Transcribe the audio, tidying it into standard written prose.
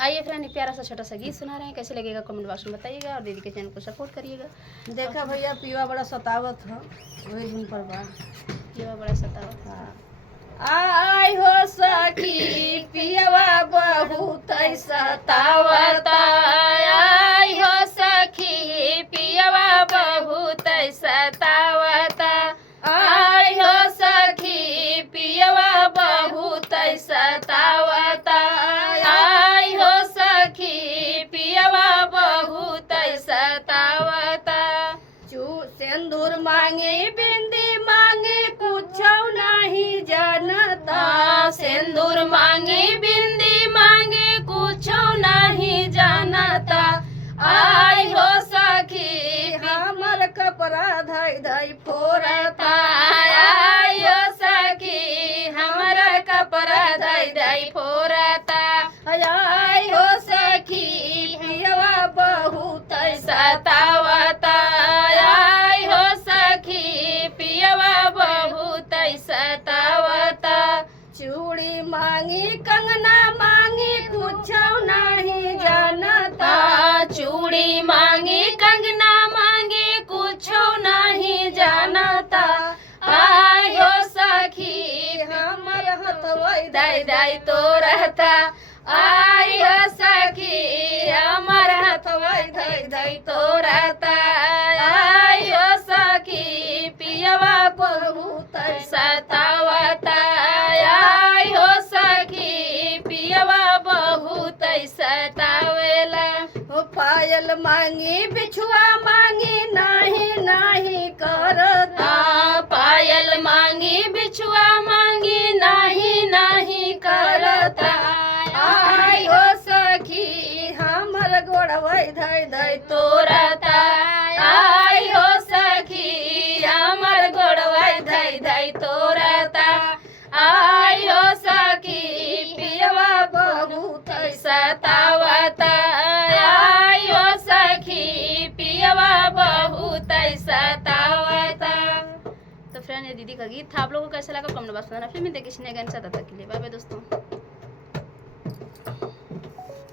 आइए फ्रेंड, एक प्यारा सा छोटा सा गीत सुना रहे हैं, कैसे लगेगा कमेंट बॉक्स में बताइएगा और दीदी के चैनल को सपोर्ट करिएगा। देखा भैया पीवा बड़ा सतावत हो, वही धुन पर बा। पीवा बड़ा सतावत। हाँ। आई हो सखी पियवा बहुत सतावत, आई हो सखी पियवा बहुत सतावत, आई हो सखी पियवा बहुत सतावत, आई हो सखी पियवा बहुत सतावत। सिंदूर मांगे बिंदी मांगे कुछ नहीं जानता, सिंदूर मांगे बिंदी मांगे कुछ नहीं जानता, आई हो सखी हमर कपड़ा धई धई फोड़ता, आई हो सखी हमारा कपड़ा धई धई फोड़ता, आई हो सखी पियवा बहुत सतावत, आई हो सखी पियवा बहुत सतावत। चूड़ी मांगी कंगना मांगी कुछ नहीं जानता, चूड़ी मांगी कंगना मांगी कुछ नहीं जानता, आई हो सखी हमर हथवई दाई दाई तो रहता, आई हो सखी हमार हथवई धई धई तो रहता, आई हो सखी पियवा बहुत सतावत, आई हो सखी पियवा बहुत सतावेला। पायल मांगी बिछुआ मांगी नहीं नहीं करता, पायल मांगी बिछुआ मांगी नहीं नहीं करता, आई हो सखी हमर गोड़वई धई धई तोरता, आई हो सखी हमर गोड़वाई धई धई तोरता, आई हो सखी पियवा बहुत सतावत, आई हो सखी पियवा बहुत सतावत। तो फ्रेंड, ये दीदी का गीत था, आप लोगों को कैसा लगा कमेंट बॉक्स में बताना। फिर मिलते किसी नए गाने के साथ, तब तक के लिए बाय बाय दोस्तों।